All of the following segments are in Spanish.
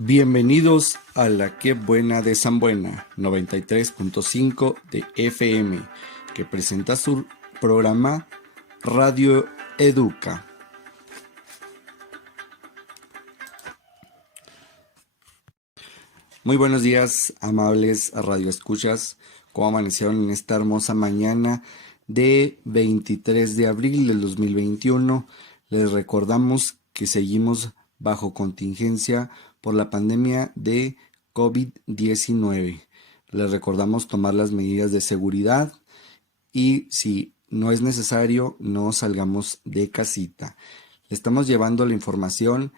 Bienvenidos a la Qué Buena de San Buena, 93.5 de FM, que presenta su programa Radio Educa. Muy buenos días, amables radioescuchas. ¿Cómo amanecieron en esta hermosa mañana de 23 de abril del 2021? Les recordamos que seguimos bajo contingencia por la pandemia de COVID-19. Les recordamos tomar las medidas de seguridad y si no es necesario, no salgamos de casita. Le estamos llevando la información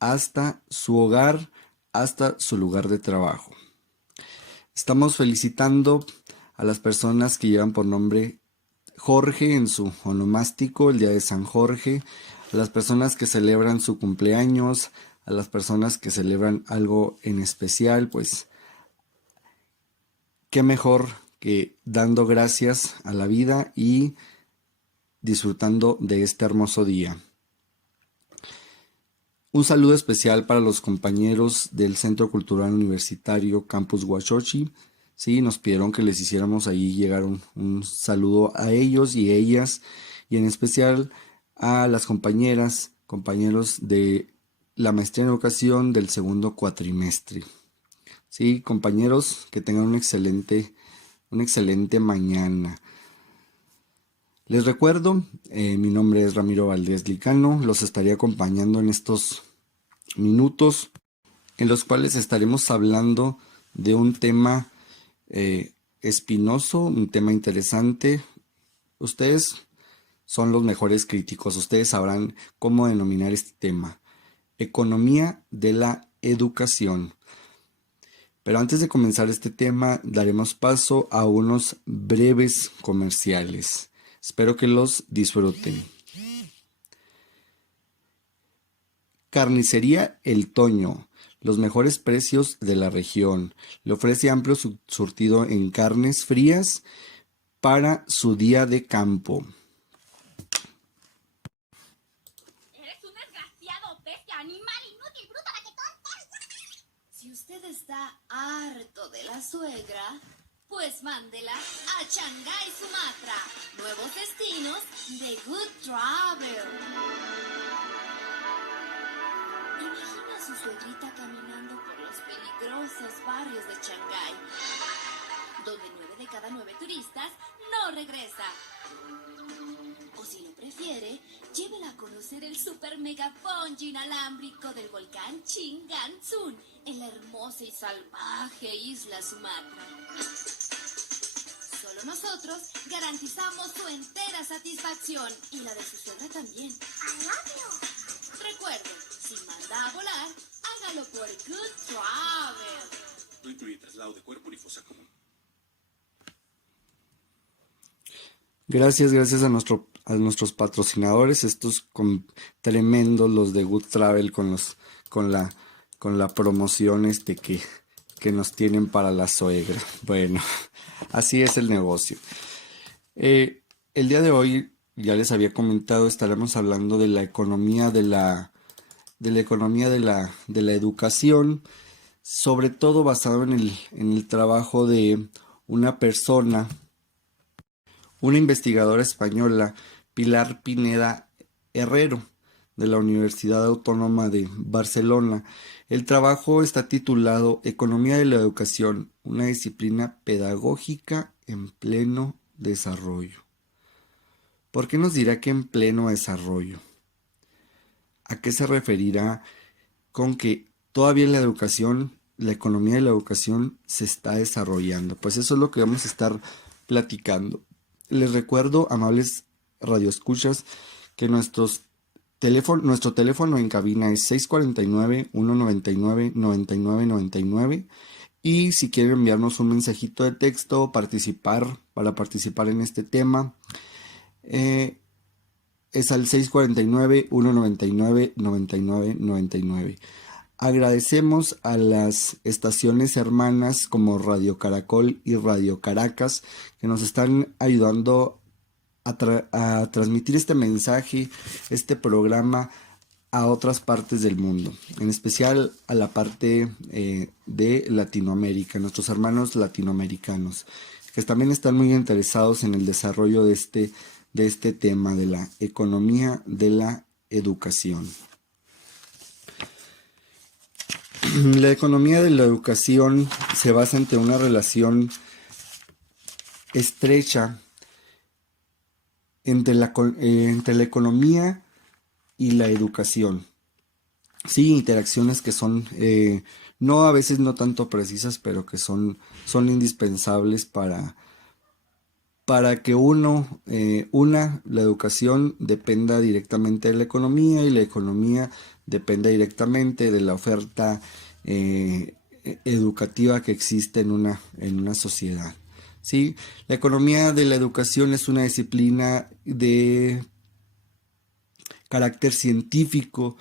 hasta su hogar, hasta su lugar de trabajo. Estamos felicitando a las personas que llevan por nombre Jorge en su onomástico, el día de San Jorge, a las personas que celebran su cumpleaños, a las personas que celebran algo en especial, pues qué mejor que dando gracias a la vida y disfrutando de este hermoso día. Un saludo especial para los compañeros del Centro Cultural Universitario Campus Huachochi. Sí, nos pidieron que les hiciéramos ahí llegar un saludo a ellos y ellas, y en especial a las compañeros de la maestría en educación del segundo cuatrimestre. Sí, compañeros, que tengan una excelente mañana. Les recuerdo, mi nombre es Ramiro Valdés Licano, los estaré acompañando en estos minutos en los cuales estaremos hablando de un tema espinoso, un tema interesante. Ustedes son los mejores críticos, ustedes sabrán cómo denominar este tema: economía de la educación. Pero antes de comenzar este tema, daremos paso a unos breves comerciales. Espero que los disfruten. Carnicería El Toño, los mejores precios de la región. Le ofrece amplio surtido en carnes frías para su día de campo. Eres un desgraciado, bestia, animal, inútil, bruto, raquetón. Si usted está harto de la suegra, pues mándela a Shanghái, Sumatra. Nuevos destinos de Good Travel. Imagina a su suegrita caminando por los peligrosos barrios de Shanghái, donde 9 de cada 9 turistas no regresa. O si lo prefiere, llévela a conocer el super mega bungee inalámbrico del volcán Chinganzún en la hermosa y salvaje isla Sumatra. Solo nosotros garantizamos su entera satisfacción y la de su suegra también. I love you. Recuerde, si manda a volar, hágalo por Good Travel. No incluye traslado de cuerpo ni fosa común. Gracias a nuestros patrocinadores, estos tremendos, los de Good Travel, con la promoción que nos tienen para la suegra. Bueno, así es el negocio. El día de hoy, ya les había comentado, estaremos hablando de la economía de la educación, sobre todo basado en el trabajo de una persona, una investigadora española, Pilar Pineda Herrero, de la Universidad Autónoma de Barcelona. El trabajo está titulado Economía de la Educación, una disciplina pedagógica en pleno desarrollo. ¿Por qué nos dirá que en pleno desarrollo? ¿A qué se referirá con que todavía la educación, la economía de la educación se está desarrollando? Pues eso es lo que vamos a estar platicando. Les recuerdo, amables radioescuchas, que nuestro teléfono en cabina es 649-199-9999 y si quieren enviarnos un mensajito de texto para participar en este tema, es al 649-199-9999. Agradecemos a las estaciones hermanas como Radio Caracol y Radio Caracas que nos están ayudando a transmitir este mensaje, este programa a otras partes del mundo, en especial a la parte de Latinoamérica, nuestros hermanos latinoamericanos, que también están muy interesados en el desarrollo de este tema de la economía de la educación. La economía de la educación se basa entre una relación estrecha entre la economía y la educación. Sí, interacciones que son, no a veces no tanto precisas, pero que son indispensables para que la educación dependa directamente de la economía y la economía dependa directamente de la oferta educativa que existe en una sociedad. ¿Sí? La economía de la educación es una disciplina de carácter científico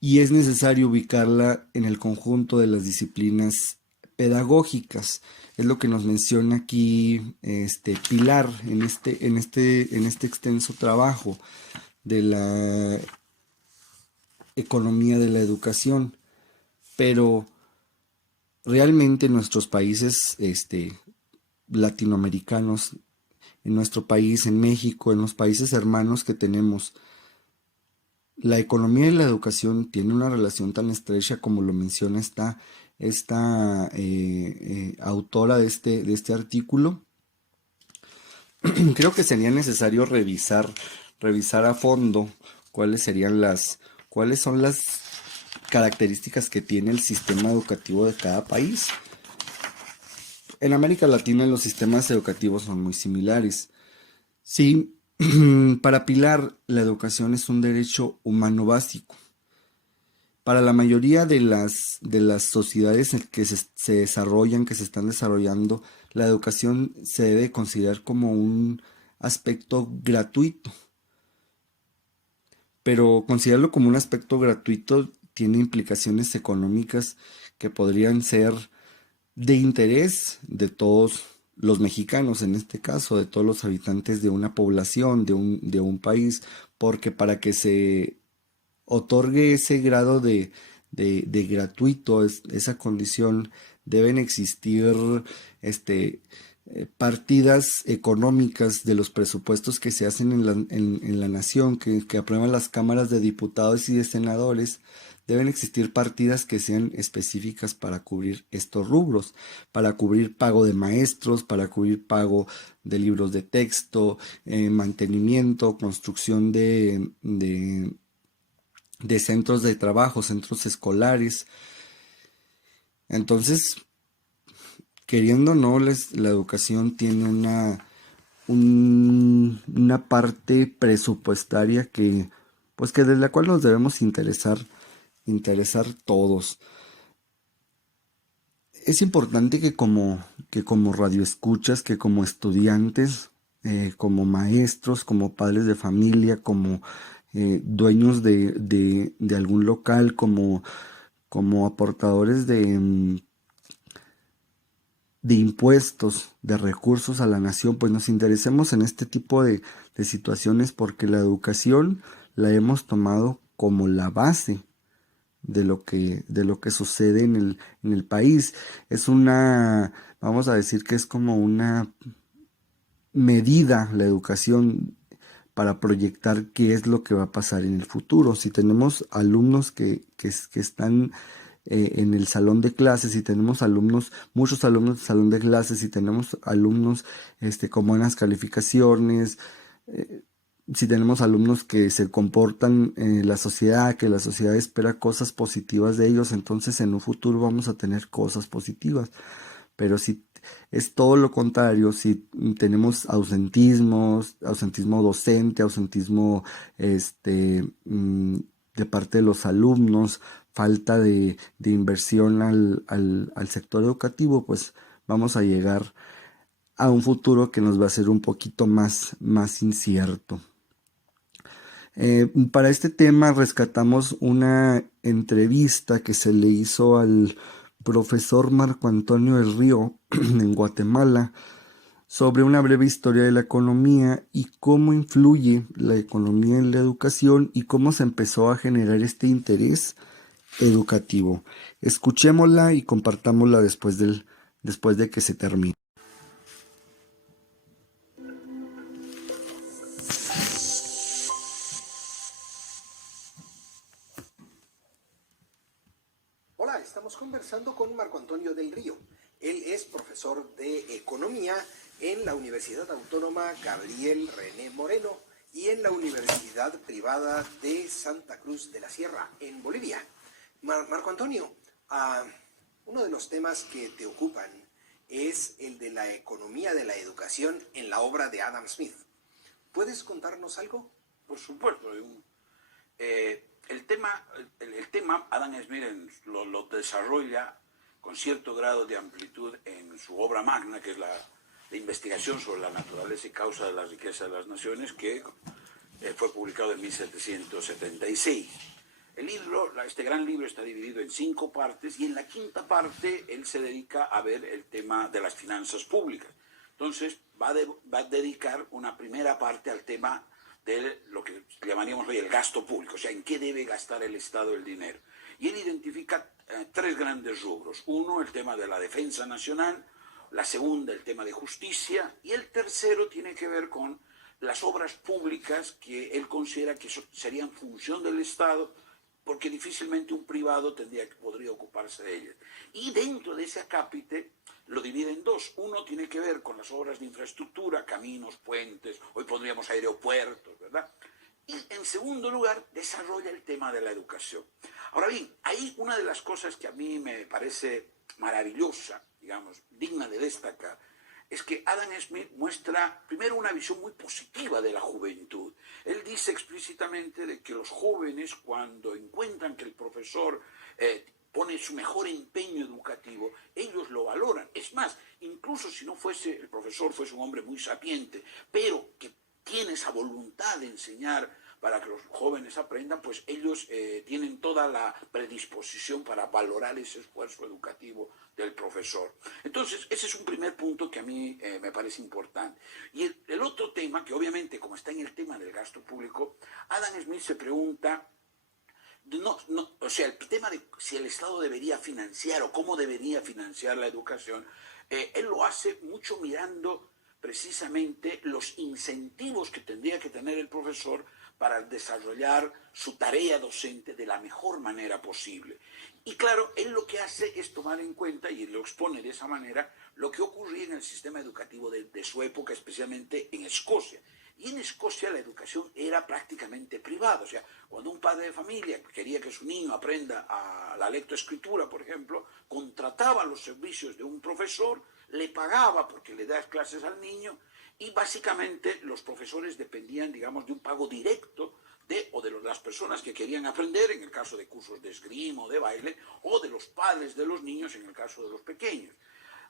y es necesario ubicarla en el conjunto de las disciplinas pedagógicas. Es lo que nos menciona aquí Pilar en este extenso trabajo de la economía de la educación. Pero realmente nuestros países latinoamericanos, en nuestro país, en México, en los países hermanos que tenemos, la economía y la educación tienen una relación tan estrecha como lo menciona esta autora de este artículo. Creo que sería necesario revisar a fondo cuáles son las características que tiene el sistema educativo de cada país. En América Latina los sistemas educativos son muy similares. Sí, para Pilar, la educación es un derecho humano básico. Para la mayoría de las sociedades que se desarrollan, que se están desarrollando, la educación se debe considerar como un aspecto gratuito. Pero considerarlo como un aspecto gratuito tiene implicaciones económicas que podrían ser de interés de todos los mexicanos, en este caso, de todos los habitantes de una población, de un país, porque para que se otorgue ese grado de gratuito, esa condición, deben existir partidas económicas de los presupuestos que se hacen en la nación, que aprueban las cámaras de diputados y de senadores. Deben existir partidas que sean específicas para cubrir estos rubros, para cubrir pago de maestros, para cubrir pago de libros de texto, mantenimiento, construcción de centros de trabajo, centros escolares. Entonces, queriendo o no, la educación tiene una parte presupuestaria que de la cual nos debemos interesar todos. Es importante que como radioescuchas, que como estudiantes, como maestros, como padres de familia, como dueños de algún local, como aportadores de impuestos, de recursos a la nación, pues nos interesemos en este tipo de situaciones, porque la educación la hemos tomado como la base de lo que sucede en el país. Es vamos a decir que es como una medida la educación para proyectar qué es lo que va a pasar en el futuro. Si tenemos alumnos que están en el salón de clases, si tenemos muchos alumnos en el salón de clases, si tenemos alumnos con buenas calificaciones, si tenemos alumnos que se comportan en la sociedad, que la sociedad espera cosas positivas de ellos, entonces en un futuro vamos a tener cosas positivas. Pero si es todo lo contrario, si tenemos ausentismo docente, ausentismo de parte de los alumnos, falta de inversión al sector educativo, pues vamos a llegar a un futuro que nos va a ser un poquito más incierto. Para este tema rescatamos una entrevista que se le hizo al profesor Marco Antonio del Río en Guatemala sobre una breve historia de la economía y cómo influye la economía en la educación y cómo se empezó a generar este interés educativo. Escuchémosla y compartámosla después de que se termine. Hola, estamos conversando con Marco Antonio del Río. Él es profesor de Economía en la Universidad Autónoma Gabriel René Moreno y en la Universidad Privada de Santa Cruz de la Sierra, en Bolivia. Marco Antonio, uno de los temas que te ocupan es el de la economía de la educación en la obra de Adam Smith. ¿Puedes contarnos algo? Por supuesto. El tema Adam Smith lo desarrolla con cierto grado de amplitud en su obra magna, que es la investigación sobre la naturaleza y causa de la riqueza de las naciones, que fue publicado en 1776. Este gran libro está dividido en 5 partes y en la 5ª parte él se dedica a ver el tema de las finanzas públicas. Entonces va a dedicar una primera parte al tema de lo que llamaríamos hoy el gasto público, o sea, en qué debe gastar el Estado el dinero. Y él identifica 3 grandes rubros. Uno, el tema de la defensa nacional; la segunda, el tema de justicia; y el tercero tiene que ver con las obras públicas que él considera que serían función del Estado, porque difícilmente un privado podría ocuparse de ellas. Y dentro de ese acápite lo divide en 2. Uno tiene que ver con las obras de infraestructura, caminos, puentes, hoy pondríamos aeropuertos, ¿verdad? Y en segundo lugar, desarrolla el tema de la educación. Ahora bien, hay una de las cosas que a mí me parece maravillosa, digamos, digna de destacar, es que Adam Smith muestra primero una visión muy positiva de la juventud. Él dice explícitamente de que los jóvenes, cuando encuentran que el profesor pone su mejor empeño educativo, ellos lo valoran. Es más, incluso si no fuese el profesor, fuese un hombre muy sapiente, pero que tiene esa voluntad de enseñar para que los jóvenes aprendan, pues ellos tienen toda la predisposición para valorar ese esfuerzo educativo del profesor. Entonces, ese es un primer punto que a mí me parece importante. Y el otro tema, que obviamente como está en el tema del gasto público, Adam Smith se pregunta, o sea, el tema de si el Estado debería financiar o cómo debería financiar la educación, él lo hace mucho mirando precisamente los incentivos que tendría que tener el profesor para desarrollar su tarea docente de la mejor manera posible. Y claro, él lo que hace es tomar en cuenta, y lo expone de esa manera, lo que ocurría en el sistema educativo de su época, especialmente en Escocia. Y en Escocia la educación era prácticamente privada. O sea, cuando un padre de familia quería que su niño aprenda la lectoescritura, por ejemplo, contrataba los servicios de un profesor, le pagaba porque le da clases al niño, y básicamente los profesores dependían, digamos, de un pago directo de las personas que querían aprender, en el caso de cursos de esgrima o de baile, o de los padres de los niños, en el caso de los pequeños.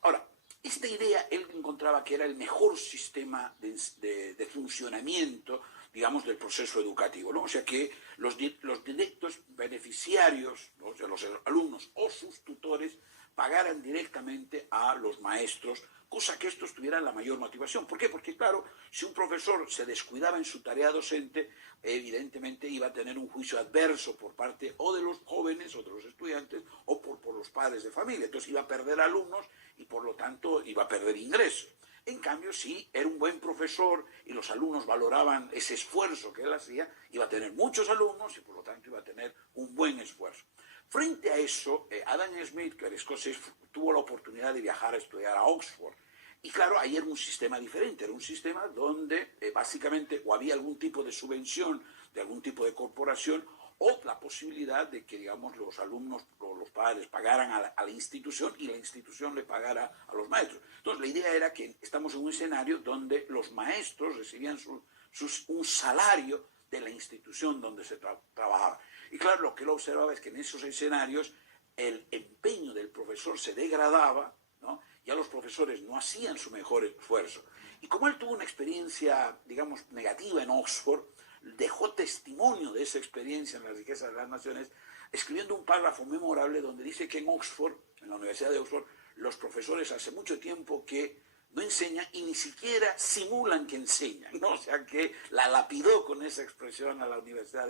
Ahora, esta idea él encontraba que era el mejor sistema de funcionamiento, digamos, del proceso educativo, ¿no? O sea, que los directos beneficiarios, ¿no? O sea, los alumnos o sus tutores, pagaran directamente a los maestros, cosa que estos tuvieran la mayor motivación. ¿Por qué? Porque, claro, si un profesor se descuidaba en su tarea docente, evidentemente iba a tener un juicio adverso por parte o de los jóvenes o de los estudiantes o por los padres de familia. Entonces iba a perder alumnos y, por lo tanto, iba a perder ingresos. En cambio, si era un buen profesor y los alumnos valoraban ese esfuerzo que él hacía, iba a tener muchos alumnos y, por lo tanto, iba a tener un buen esfuerzo. Frente a eso, Adam Smith, que era escocés, tuvo la oportunidad de viajar a estudiar a Oxford. Y claro, ahí era un sistema diferente, era un sistema donde básicamente o había algún tipo de subvención de algún tipo de corporación, o la posibilidad de que, digamos, los alumnos o los padres pagaran a la institución y la institución le pagara a los maestros. Entonces, la idea era que estamos en un escenario donde los maestros recibían un salario de la institución donde se trabajaba. Y claro, lo que él observaba es que en esos escenarios el empeño del profesor se degradaba, ¿no? Ya los profesores no hacían su mejor esfuerzo. Y como él tuvo una experiencia, digamos, negativa en Oxford, dejó testimonio de esa experiencia en la riqueza de las naciones, escribiendo un párrafo memorable donde dice que en Oxford, en la Universidad de Oxford, los profesores hace mucho tiempo que no enseñan y ni siquiera simulan que enseñan, ¿no? O sea que la lapidó con esa expresión a la universidad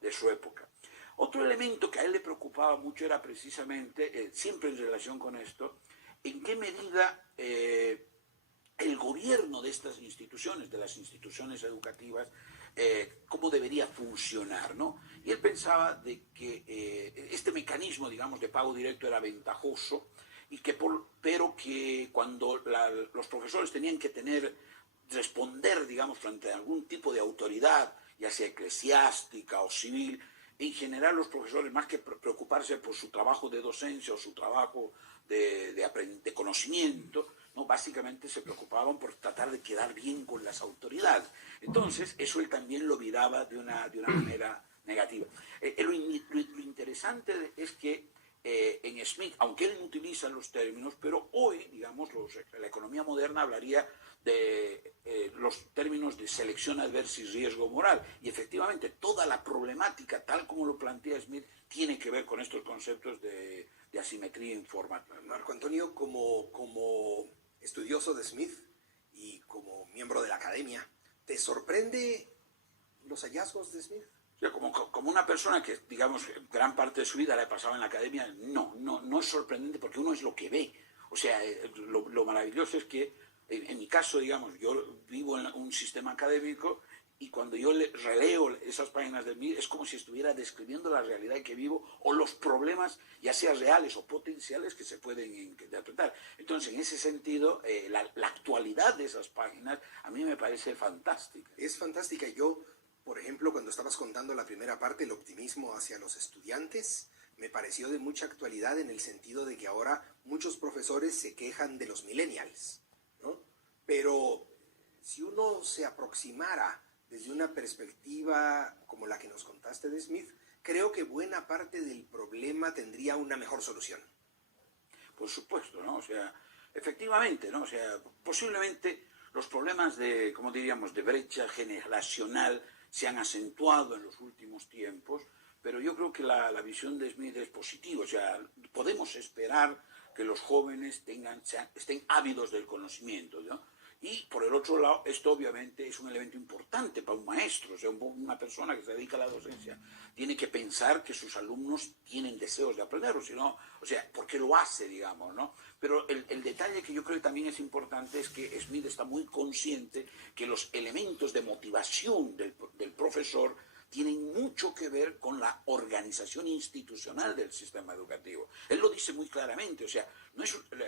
de su época. Otro elemento que a él le preocupaba mucho era precisamente, siempre en relación con esto, en qué medida el gobierno de estas instituciones, de las instituciones educativas, cómo debería funcionar, ¿no? Y él pensaba de que este mecanismo, digamos, de pago directo era ventajoso, y pero que cuando los profesores tenían que responder, digamos, frente a algún tipo de autoridad, ya sea eclesiástica o civil, en general los profesores, más que preocuparse por su trabajo de docencia o su trabajo de conocimiento, ¿no? Básicamente se preocupaban por tratar de quedar bien con las autoridades. Entonces, eso él también lo miraba de una manera negativa. Lo interesante es que en Smith, aunque él no utiliza los términos, pero hoy, digamos, la economía moderna hablaría de los términos de selección adversa y riesgo moral. Y efectivamente, toda la problemática, tal como lo plantea Smith, tiene que ver con estos conceptos de asimetría informativa. Marco Antonio, como estudioso de Smith y como miembro de la academia, ¿te sorprende los hallazgos de Smith? O sea, como una persona que, digamos, gran parte de su vida la ha pasado en la academia, no es sorprendente porque uno es lo que ve. O sea, lo maravilloso es que, en mi caso, digamos, yo vivo en un sistema académico y cuando yo releo esas páginas de mí es como si estuviera describiendo la realidad que vivo o los problemas, ya sean reales o potenciales, que se pueden interpretar. Entonces, en ese sentido, la actualidad de esas páginas a mí me parece fantástica. Es fantástica. Yo, por ejemplo, cuando estabas contando la primera parte, el optimismo hacia los estudiantes, me pareció de mucha actualidad en el sentido de que ahora muchos profesores se quejan de los millennials, ¿no? Pero si uno se aproximara desde una perspectiva como la que nos contaste de Smith, creo que buena parte del problema tendría una mejor solución. Por supuesto, ¿no? O sea, efectivamente, ¿no? O sea, posiblemente los problemas como diríamos, de brecha generacional se han acentuado en los últimos tiempos, pero yo creo que la visión de Smith es positiva. O sea, podemos esperar que los jóvenes estén ávidos del conocimiento, ¿no? Y por el otro lado, esto obviamente es un elemento importante para un maestro, o sea, una persona que se dedica a la docencia tiene que pensar que sus alumnos tienen deseos de aprender, o si no, o sea, ¿por qué lo hace, digamos, no? Pero el detalle que yo creo que también es importante es que Smith está muy consciente que los elementos de motivación del profesor tienen mucho que ver con la organización institucional del sistema educativo. Él lo dice muy claramente, o sea,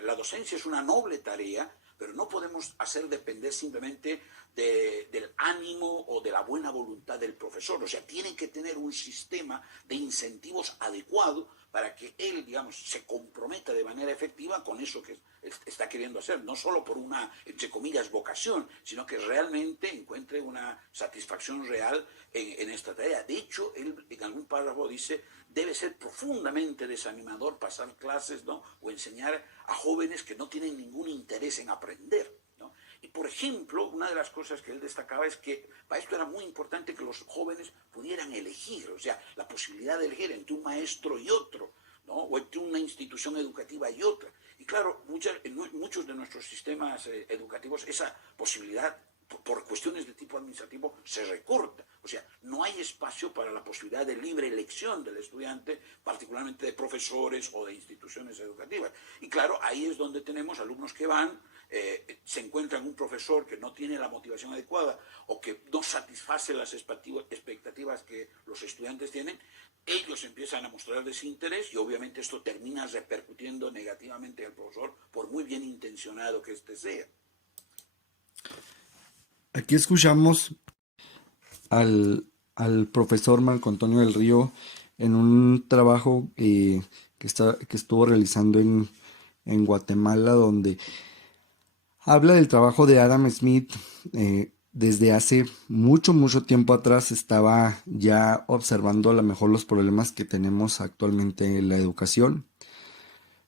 la docencia es una noble tarea, pero no podemos hacer depender simplemente del ánimo o de la buena voluntad del profesor. O sea, tiene que tener un sistema de incentivos adecuado para que él, digamos, se comprometa de manera efectiva con eso que está queriendo hacer, no solo por una, entre comillas, vocación, sino que realmente encuentre una satisfacción real en esta tarea. De hecho, él en algún párrafo dice, debe ser profundamente desanimador pasar clases, ¿no? O enseñar a jóvenes que no tienen ningún interés en aprender, ¿no? Y, por ejemplo, una de las cosas que él destacaba es que para esto era muy importante que los jóvenes pudieran elegir, o sea, la posibilidad de elegir entre un maestro y otro, ¿no? O entre una institución educativa y otra. Y claro, en muchos de nuestros sistemas educativos esa posibilidad, por cuestiones de tipo administrativo, se recorta. O sea, no hay espacio para la posibilidad de libre elección del estudiante, particularmente de profesores o de instituciones educativas. Y claro, ahí es donde tenemos alumnos que se encuentran un profesor que no tiene la motivación adecuada o que no satisface las expectativas que los estudiantes tienen. Ellos empiezan a mostrar desinterés y obviamente esto termina repercutiendo negativamente en el profesor, por muy bien intencionado que éste sea. Aquí escuchamos al profesor Marco Antonio del Río en un trabajo que estuvo realizando en Guatemala, donde habla del trabajo de Adam Smith. Desde hace mucho tiempo atrás estaba ya observando a lo mejor los problemas que tenemos actualmente en la educación,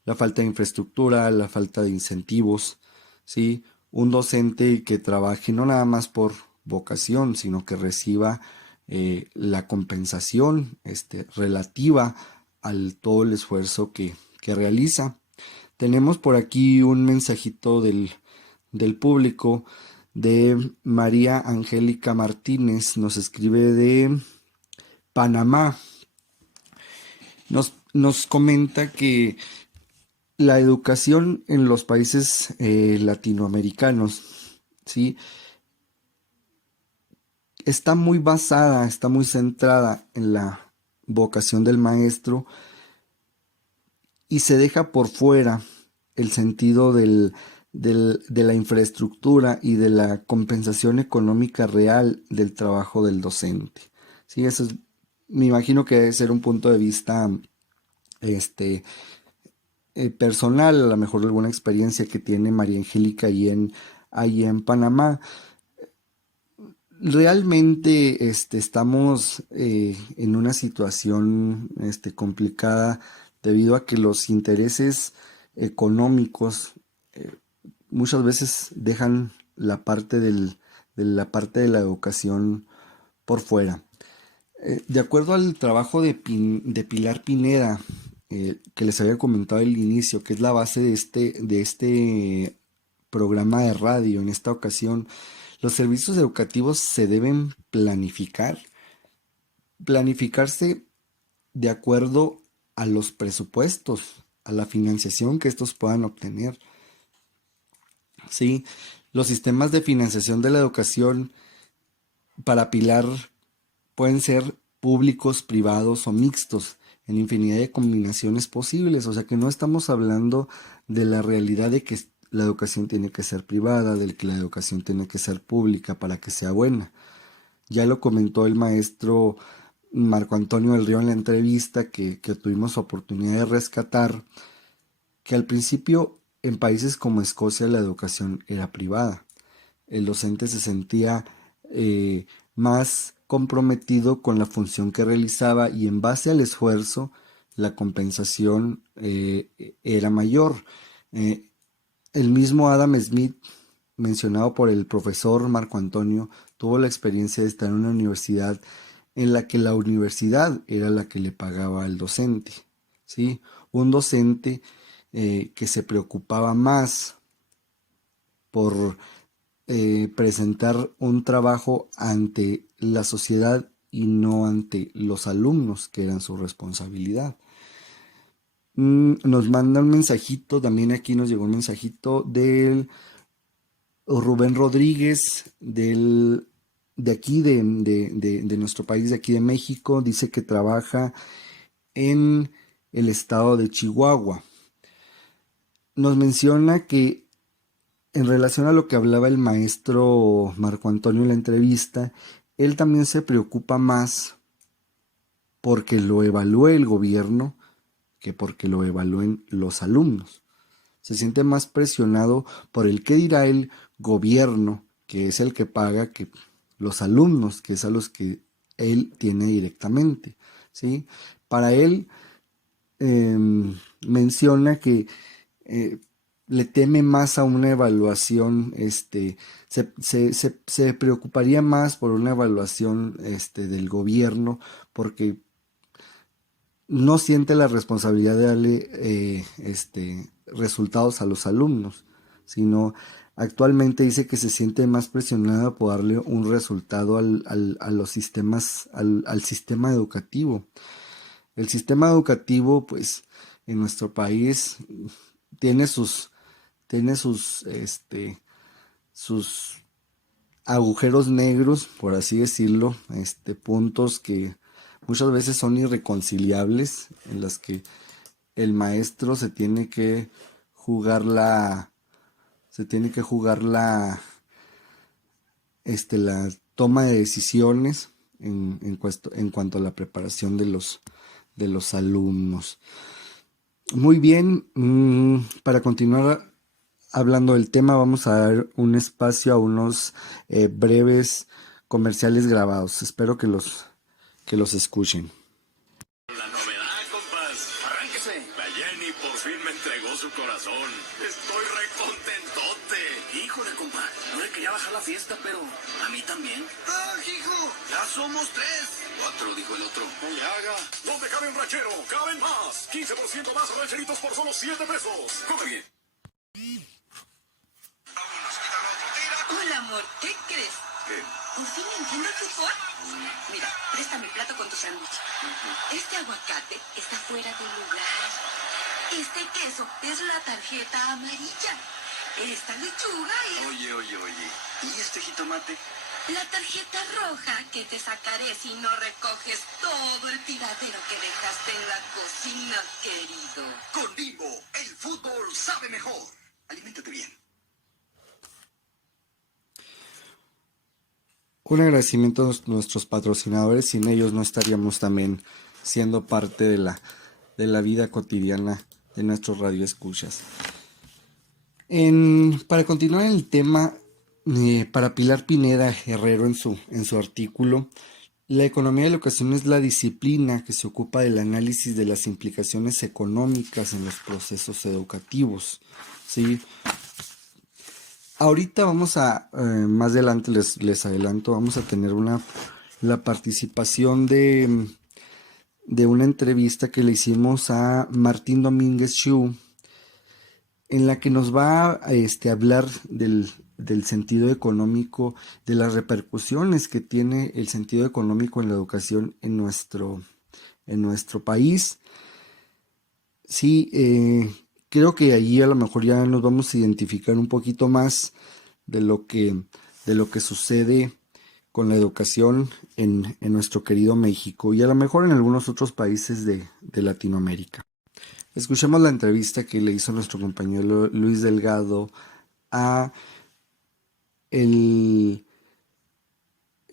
la falta de infraestructura, la falta de incentivos, ¿sí? Un docente que trabaje no nada más por vocación, sino que reciba la compensación relativa al todo el esfuerzo que realiza. Tenemos por aquí un mensajito del del público, de María Angélica Martínez, nos escribe de Panamá. Nos comenta que la educación en los países latinoamericanos, ¿sí?, está muy basada, está muy centrada en la vocación del maestro y se deja por fuera el sentido de la infraestructura y de la compensación económica real del trabajo del docente. Sí, eso es, me imagino que debe ser un punto de vista personal, a lo mejor alguna experiencia que tiene María Angélica ahí en Panamá. Realmente estamos en una situación complicada debido a que los intereses económicos muchas veces dejan la parte de la educación por fuera. De acuerdo al trabajo de Pilar Pineda, que les había comentado al inicio, que es la base de este programa de radio en esta ocasión, los servicios educativos se deben planificarse de acuerdo a los presupuestos, a la financiación que estos puedan obtener. Sí, los sistemas de financiación de la educación para Pilar pueden ser públicos, privados o mixtos, en infinidad de combinaciones posibles. O sea que no estamos hablando de la realidad de que la educación tiene que ser privada, de que la educación tiene que ser pública para que sea buena. Ya lo comentó el maestro Marco Antonio del Río en la entrevista que tuvimos oportunidad de rescatar, que al principio en países como Escocia la educación era privada. El docente se sentía más comprometido con la función que realizaba y en base al esfuerzo la compensación era mayor. El mismo Adam Smith, mencionado por el profesor Marco Antonio, tuvo la experiencia de estar en una universidad en la que la universidad era la que le pagaba al docente, ¿sí? Un docente que se preocupaba más por presentar un trabajo ante la sociedad y no ante los alumnos, que eran su responsabilidad. Nos manda un mensajito, también aquí nos llegó un mensajito del Rubén Rodríguez, de aquí, de nuestro país, de aquí de México. Dice que trabaja en el estado de Chihuahua. Nos menciona que en relación a lo que hablaba el maestro Marco Antonio en la entrevista, él también se preocupa más porque lo evalúe el gobierno que porque lo evalúen los alumnos. Se siente más presionado por el qué dirá el gobierno, que es el que paga, que los alumnos, que es a los que él tiene directamente, ¿sí? Para él menciona que le teme más a una evaluación, se preocuparía más por una evaluación del gobierno, porque no siente la responsabilidad de darle resultados a los alumnos, sino actualmente dice que se siente más presionado por darle un resultado a los sistemas, al sistema educativo. El sistema educativo, pues, en nuestro país tiene sus agujeros negros, por así decirlo, puntos que muchas veces son irreconciliables, en las que el maestro se tiene que jugar la toma de decisiones en cuanto a la preparación de los alumnos. Muy bien, para continuar hablando del tema, vamos a dar un espacio a unos breves comerciales grabados. Espero que los escuchen. La novedad, compas. Arránquese. La Jenny por fin me entregó su corazón. Estoy re contentote. Híjole, compa. No le quería bajar la fiesta, pero a mí también. ¡Ah, hijo! Ya somos 3. 4, dijo el otro. No le haga. ¿Dónde cabe un ranchero? ¡Caben más! 15% más rancheritos por solo $7. Come bien. Vámonos. ¿Qué? ¿Por fin entiendo el fútbol? Mira, presta mi plato con tu sándwich. Este aguacate está fuera de lugar. Este queso es la tarjeta amarilla. Esta lechuga es Oye. ¿Y este jitomate? la tarjeta roja que te sacaré si no recoges todo el tiradero que dejaste en la cocina, querido. Con Bimbo, el fútbol sabe mejor. Aliméntate bien. Un agradecimiento a nuestros patrocinadores, sin ellos no estaríamos también siendo parte de la vida cotidiana de nuestros radioescuchas. Para continuar en el tema, para Pilar Pineda Herrero en su artículo, la economía de la educación es la disciplina que se ocupa del análisis de las implicaciones económicas en los procesos educativos, ¿sí? Ahorita vamos a, más adelante les adelanto, vamos a tener la participación de una entrevista que le hicimos a Martín Domínguez Chiu, en la que nos va a hablar del sentido económico, de las repercusiones que tiene el sentido económico en la educación en nuestro país. Sí, creo que allí a lo mejor ya nos vamos a identificar un poquito más de lo que sucede con la educación en nuestro querido México y a lo mejor en algunos otros países de Latinoamérica. Escuchemos la entrevista que le hizo nuestro compañero Luis Delgado a el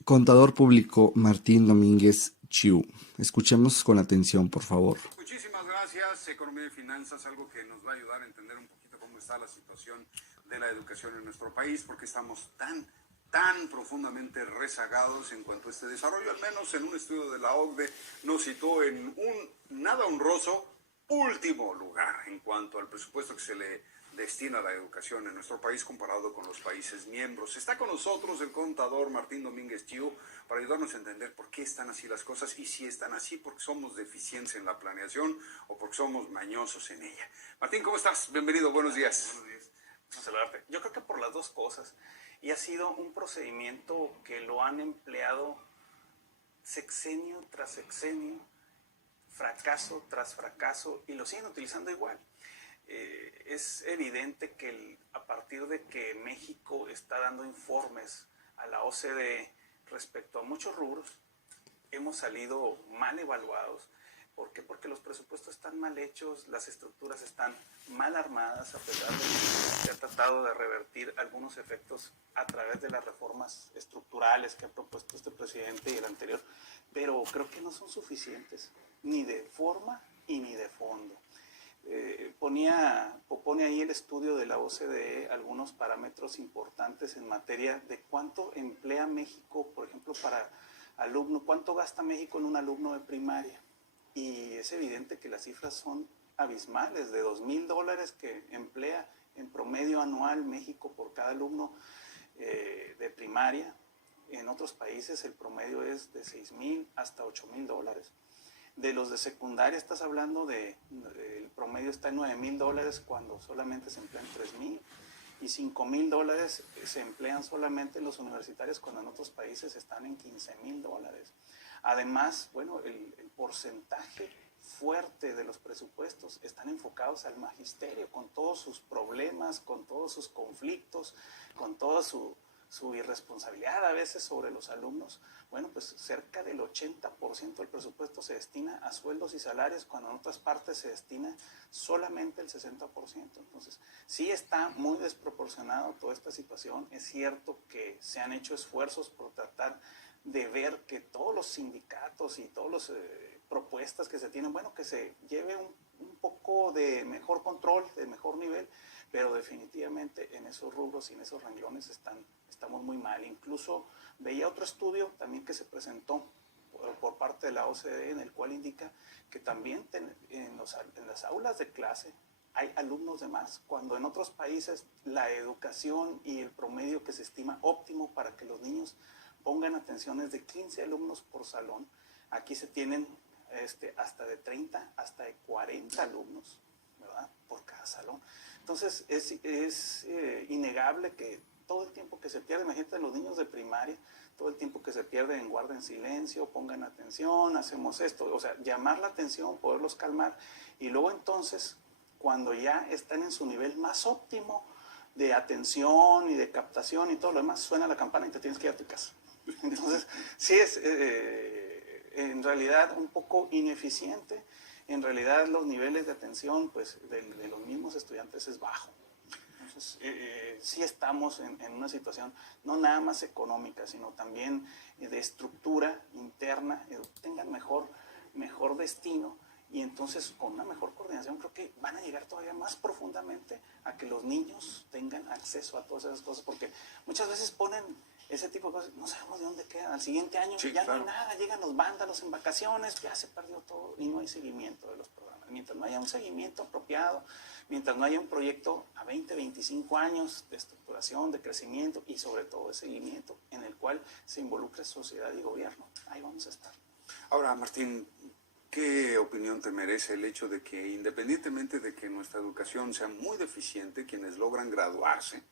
contador público Martín Domínguez Chiu. Escuchemos con atención, por favor. Muchísimas gracias. Economía y finanzas, algo que nos va a ayudar a entender un poquito cómo está la situación de la educación en nuestro país, porque estamos tan profundamente rezagados en cuanto a este desarrollo. Al menos en un estudio de la OCDE nos situó en un nada honroso último lugar en cuanto al presupuesto que se le destina a la educación en nuestro país comparado con los países miembros. Está con nosotros el contador Martín Domínguez Chiu para ayudarnos a entender por qué están así las cosas y si están así porque somos deficientes en la planeación o porque somos mañosos en ella. Martín, ¿cómo estás? Bienvenido, buenos días. Buenos días. Saludarte. Yo creo que por las dos cosas. Y ha sido un procedimiento que lo han empleado sexenio tras sexenio, fracaso tras fracaso, y lo siguen utilizando igual. Es evidente que a partir de que México está dando informes a la OCDE respecto a muchos rubros, hemos salido mal evaluados. ¿Por qué? Porque los presupuestos están mal hechos, las estructuras están mal armadas, a pesar de que se ha tratado de revertir algunos efectos a través de las reformas estructurales que ha propuesto este presidente y el anterior, pero creo que no son suficientes, ni de forma y ni de fondo. Propone ahí el estudio de la OCDE algunos parámetros importantes en materia de cuánto emplea México, por ejemplo, para alumno, cuánto gasta México en un alumno de primaria. Y es evidente que las cifras son abismales, de $2,000 que emplea en promedio anual México por cada alumno de primaria. En otros países el promedio es de $6,000 hasta $8,000. De los de secundaria estás hablando el promedio está en $9,000 cuando solamente se emplean $3,000. Y $5,000 se emplean solamente en los universitarios cuando en otros países están en $15,000. Además, bueno, el porcentaje fuerte de los presupuestos están enfocados al magisterio, con todos sus problemas, con todos sus conflictos, con toda su irresponsabilidad a veces sobre los alumnos. Bueno, pues cerca del 80% del presupuesto se destina a sueldos y salarios, cuando en otras partes se destina solamente el 60%. Entonces, sí está muy desproporcionado toda esta situación. Es cierto que se han hecho esfuerzos por tratar de ver que todos los sindicatos y todas las propuestas que se tienen, bueno, que se lleve un poco de mejor control, de mejor nivel, pero definitivamente en esos rubros y en esos renglones estamos muy mal. Incluso veía otro estudio también que se presentó por parte de la OCDE, en el cual indica que también en las aulas de clase hay alumnos de más, cuando en otros países la educación y el promedio que se estima óptimo para que los niños pongan atención es de 15 alumnos por salón. Aquí se tienen hasta de 30, hasta de 40 alumnos, ¿verdad?, por cada salón. Entonces es innegable que todo el tiempo que se pierde, imagínate los niños de primaria, todo el tiempo que se pierde en guarden silencio, pongan atención, hacemos esto, o sea, llamar la atención, poderlos calmar, y luego entonces, cuando ya están en su nivel más óptimo de atención y de captación y todo lo demás, suena la campana y te tienes que ir a tu casa. Entonces, sí es en realidad un poco ineficiente. En realidad los niveles de atención pues, de los mismos estudiantes es bajo. Entonces, sí estamos en una situación no nada más económica, sino también de estructura interna, tengan mejor destino, y entonces con una mejor coordinación creo que van a llegar todavía más profundamente a que los niños tengan acceso a todas esas cosas, porque muchas veces ponen ese tipo de cosas, no sabemos de dónde quedan, al siguiente año Sí, ya claro. no hay nada, llegan los vándalos en vacaciones, ya se perdió todo y no hay seguimiento de los programas. Mientras no haya un seguimiento apropiado, mientras no haya un proyecto a 20, 25 años de estructuración, de crecimiento y sobre todo de seguimiento en el cual se involucre sociedad y gobierno, ahí vamos a estar. Ahora, Martín, ¿qué opinión te merece el hecho de que independientemente de que nuestra educación sea muy deficiente, quienes logran graduarse,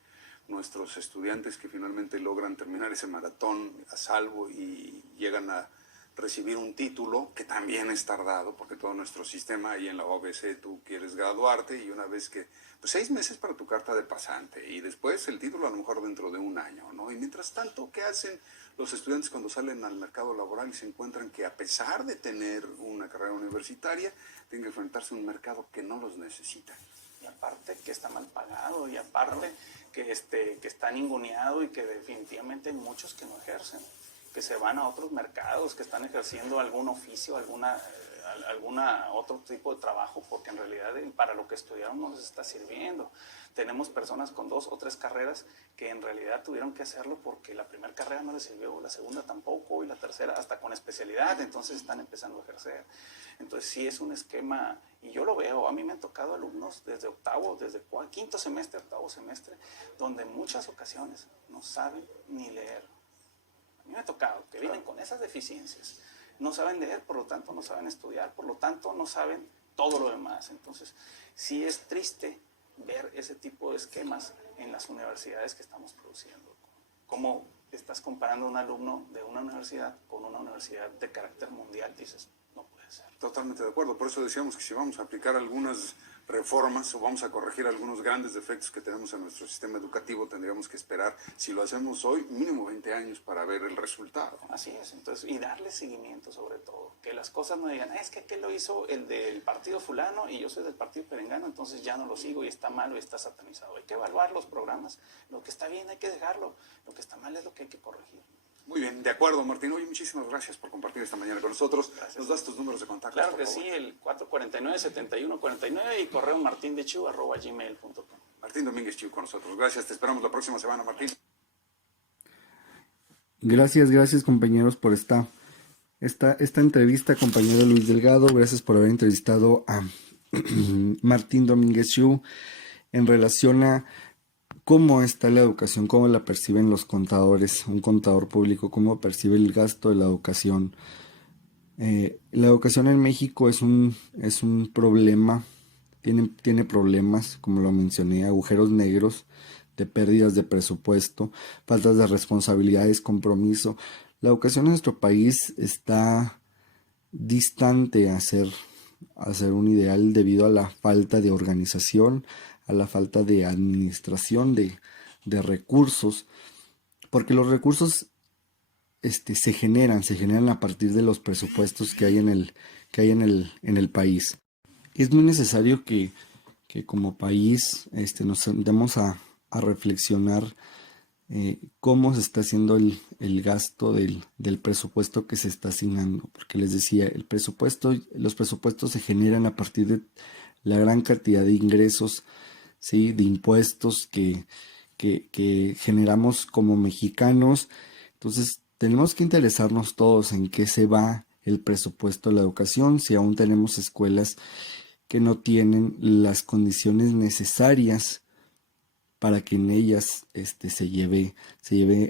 nuestros estudiantes que finalmente logran terminar ese maratón a salvo y llegan a recibir un título que también es tardado, porque todo nuestro sistema ahí en la OBC tú quieres graduarte y una vez que, pues 6 meses para tu carta de pasante y después el título a lo mejor dentro de un año, ¿no? Y mientras tanto, ¿qué hacen los estudiantes cuando salen al mercado laboral y se encuentran que a pesar de tener una carrera universitaria, tienen que enfrentarse a un mercado que no los necesita? Y aparte que está mal pagado, y aparte que está ninguneado y que definitivamente hay muchos que no ejercen, que se van a otros mercados, que están ejerciendo algún oficio, alguna otro tipo de trabajo, porque en realidad para lo que estudiaron no les está sirviendo. Tenemos personas con 2 o 3 carreras que en realidad tuvieron que hacerlo porque la primera carrera no les sirvió, la segunda tampoco, y la tercera hasta con especialidad, entonces están empezando a ejercer. Entonces sí es un esquema, y yo lo veo, a mí me han tocado alumnos desde quinto semestre, octavo semestre, donde en muchas ocasiones no saben ni leer. A mí me ha tocado que vienen con esas deficiencias, no saben leer, por lo tanto no saben estudiar, por lo tanto no saben todo lo demás. Entonces sí es triste ver ese tipo de esquemas en las universidades que estamos produciendo. Cómo estás comparando a un alumno de una universidad con una universidad de carácter mundial, dices, no puede ser. Totalmente de acuerdo, por eso decíamos que si vamos a aplicar algunas reformas o vamos a corregir algunos grandes defectos que tenemos en nuestro sistema educativo, tendríamos que esperar, si lo hacemos hoy, mínimo 20 años para ver el resultado. Así es, entonces, y darle seguimiento sobre todo, que las cosas no digan, es que aquel lo hizo el del partido fulano y yo soy del partido perengano, entonces ya no lo sigo y está mal o está satanizado. Hay que evaluar los programas, lo que está bien hay que dejarlo, lo que está mal es lo que hay que corregir. Muy bien, de acuerdo, Martín. Oye, muchísimas gracias por compartir esta mañana con nosotros. Gracias. ¿Nos das tus números de contacto? Claro por que favor? sí, el 449-7149 y correo martindechu@gmail.com. Martín Domínguez Chiu con nosotros. Gracias, te esperamos la próxima semana, Martín. Gracias compañeros por esta entrevista, compañero Luis Delgado. Gracias por haber entrevistado a Martín Domínguez Chiu en relación a cómo está la educación, cómo la perciben los contadores, un contador público, cómo percibe el gasto de la educación. La educación en México es un problema, tiene problemas, como lo mencioné, agujeros negros de pérdidas de presupuesto, faltas de responsabilidades, compromiso. La educación en nuestro país está distante a ser un ideal debido a la falta de organización, a la falta de administración de recursos, porque los recursos se generan a partir de los presupuestos que hay en el país. Es muy necesario que como país nos sentemos a reflexionar cómo se está haciendo el gasto del presupuesto que se está asignando, porque les decía, los presupuestos se generan a partir de la gran cantidad de ingresos, ¿sí?, de impuestos que generamos como mexicanos. Entonces tenemos que interesarnos todos en qué se va el presupuesto de la educación, si aún tenemos escuelas que no tienen las condiciones necesarias para que en ellas se lleve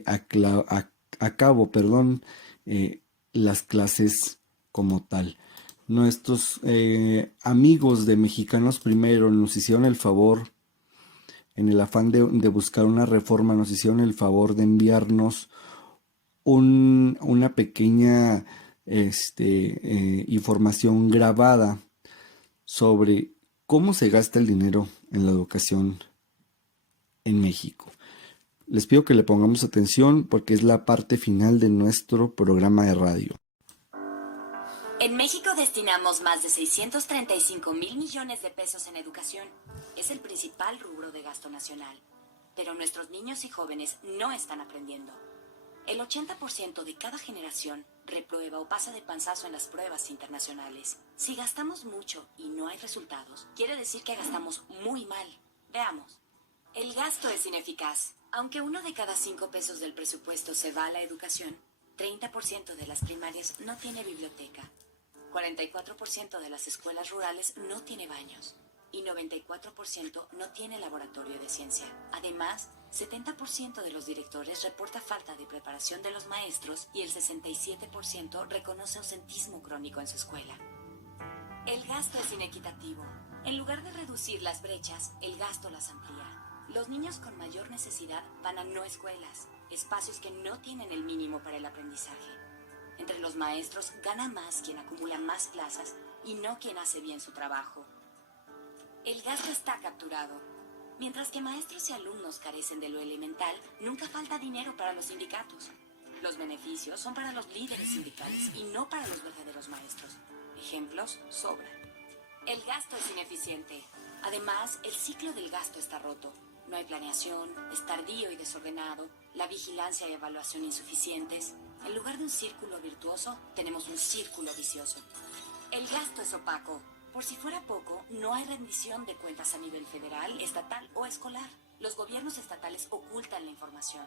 a cabo las clases como tal. Nuestros amigos de Mexicanos Primero nos hicieron el favor en el afán de buscar una reforma, nos hicieron el favor de enviarnos una pequeña información grabada sobre cómo se gasta el dinero en la educación en México. Les pido que le pongamos atención porque es la parte final de nuestro programa de radio. En México destinamos más de 635 mil millones de pesos en educación. Es el principal rubro de gasto nacional. Pero nuestros niños y jóvenes no están aprendiendo. El 80% de cada generación reprueba o pasa de panzazo en las pruebas internacionales. Si gastamos mucho y no hay resultados, quiere decir que gastamos muy mal. Veamos. El gasto es ineficaz. Aunque 1 de cada 5 pesos del presupuesto se va a la educación, 30% de las primarias no tiene biblioteca. 44% de las escuelas rurales no tiene baños y 94% no tiene laboratorio de ciencia. Además, 70% de los directores reporta falta de preparación de los maestros y el 67% reconoce ausentismo crónico en su escuela. El gasto es inequitativo. En lugar de reducir las brechas, el gasto las amplía. Los niños con mayor necesidad van a no escuelas, espacios que no tienen el mínimo para el aprendizaje. Entre los maestros gana más quien acumula más plazas y no quien hace bien su trabajo. El gasto está capturado. Mientras que maestros y alumnos carecen de lo elemental, nunca falta dinero para los sindicatos. Los beneficios son para los líderes sindicales y no para los verdaderos maestros. Ejemplos sobran. El gasto es ineficiente. Además, el ciclo del gasto está roto. No hay planeación, es tardío y desordenado, la vigilancia y evaluación insuficientes. En lugar de un círculo virtuoso, tenemos un círculo vicioso. El gasto es opaco. Por si fuera poco, no hay rendición de cuentas a nivel federal, estatal o escolar. Los gobiernos estatales ocultan la información.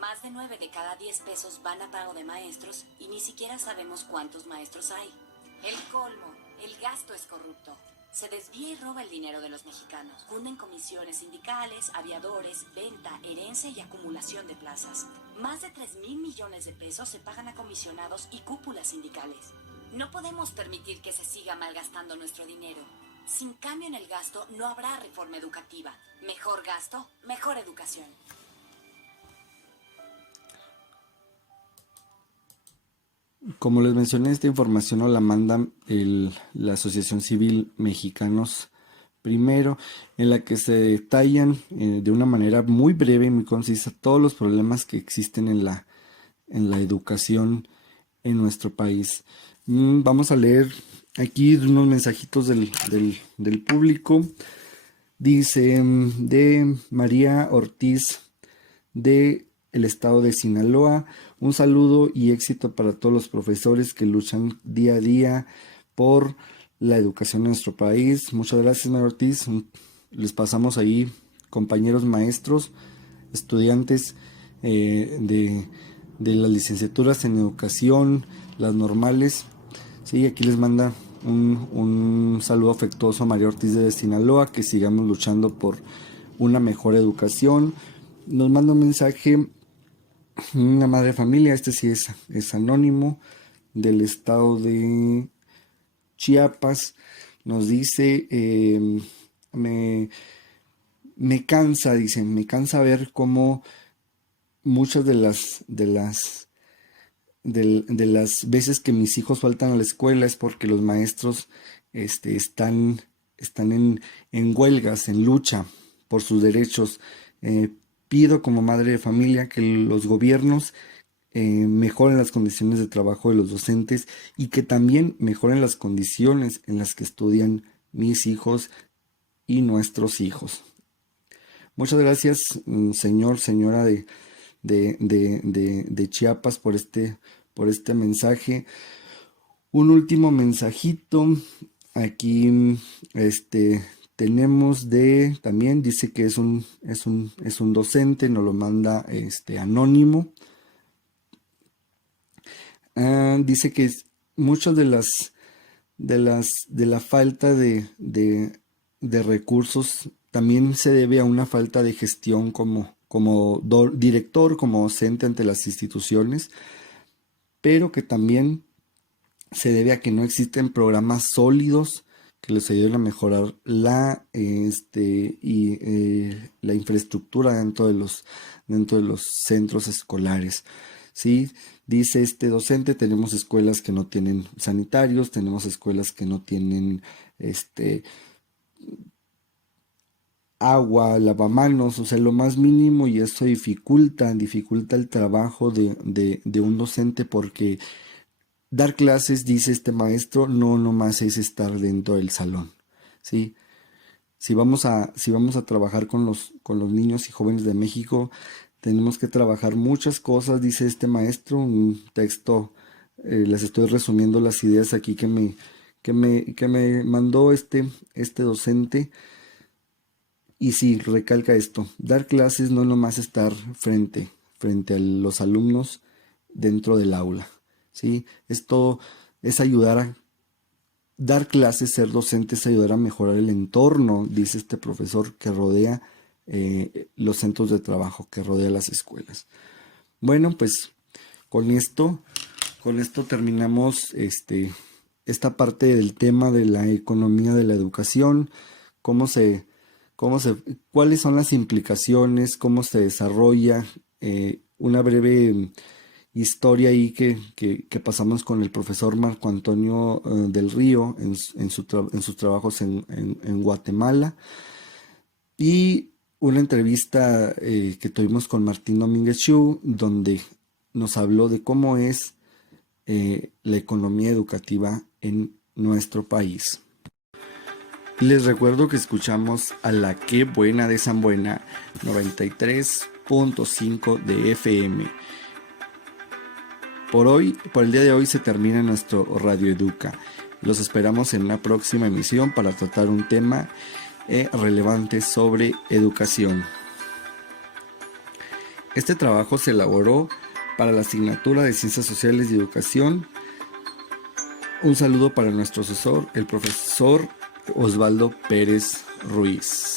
Más de 9 de cada 10 pesos van a pago de maestros y ni siquiera sabemos cuántos maestros hay. El colmo, el gasto es corrupto. Se desvía y roba el dinero de los mexicanos. Funden comisiones sindicales, aviadores, venta, herencia y acumulación de plazas. Más de 3,000 millones de pesos se pagan a comisionados y cúpulas sindicales. No podemos permitir que se siga malgastando nuestro dinero. Sin cambio en el gasto, no habrá reforma educativa. Mejor gasto, mejor educación. Como les mencioné, esta información nos la manda la Asociación Civil Mexicanos Primero, en la que se detallan de una manera muy breve y muy concisa todos los problemas que existen en la educación en nuestro país. Vamos a leer aquí unos mensajitos del público. Dice de María Ortiz de el estado de Sinaloa: un saludo y éxito para todos los profesores que luchan día a día por la educación en nuestro país. Muchas gracias, María Ortiz. Les pasamos ahí compañeros maestros, estudiantes de las licenciaturas en educación, las normales. Sí, aquí les manda un saludo afectuoso a María Ortiz de Sinaloa, que sigamos luchando por una mejor educación. Nos manda un mensaje una madre de familia, este sí es anónimo, del estado de Chiapas. Nos dice, me cansa, dice, me cansa ver cómo muchas de las veces que mis hijos faltan a la escuela es porque los maestros están en huelgas, en lucha por sus derechos. Pido como madre de familia que los gobiernos mejoren las condiciones de trabajo de los docentes y que también mejoren las condiciones en las que estudian mis hijos y nuestros hijos. Muchas gracias, señora de Chiapas, por este mensaje. Un último mensajito aquí, tenemos también dice que es un docente, nos lo manda anónimo. Dice que muchas de la falta de recursos también se debe a una falta de gestión como director, como docente ante las instituciones, pero que también se debe a que no existen programas sólidos que les ayuden a mejorar la infraestructura dentro de los centros escolares. ¿Sí? Dice este docente, tenemos escuelas que no tienen sanitarios, tenemos escuelas que no tienen agua, lavamanos, o sea, lo más mínimo, y eso dificulta el trabajo de un docente, porque dar clases, dice este maestro, no nomás es estar dentro del salón, ¿sí? Si vamos a trabajar con los niños y jóvenes de México, tenemos que trabajar muchas cosas, dice este maestro. Un texto, les estoy resumiendo las ideas aquí que me mandó este docente. Y sí, recalca esto: dar clases no nomás estar frente a los alumnos dentro del aula, ¿sí? Esto es ayudar a dar clases, ser docente es ayudar a mejorar el entorno, dice este profesor, que rodea los centros de trabajo, que rodea las escuelas. Bueno, pues con esto terminamos esta parte del tema de la economía de la educación, cuáles son las implicaciones, cómo se desarrolla, una breve historia ahí que pasamos con el profesor Marco Antonio del Río en sus trabajos en Guatemala, y una entrevista que tuvimos con Martín Domínguez Chu, donde nos habló de cómo es la economía educativa en nuestro país. Les recuerdo que escuchamos a la Qué Buena de San Buena, 93.5 de FM. Por el día de hoy se termina nuestro Radio Educa. Los esperamos en una próxima emisión para tratar un tema relevante sobre educación. Este trabajo se elaboró para la asignatura de Ciencias Sociales y Educación. Un saludo para nuestro asesor, el profesor Osvaldo Pérez Ruiz.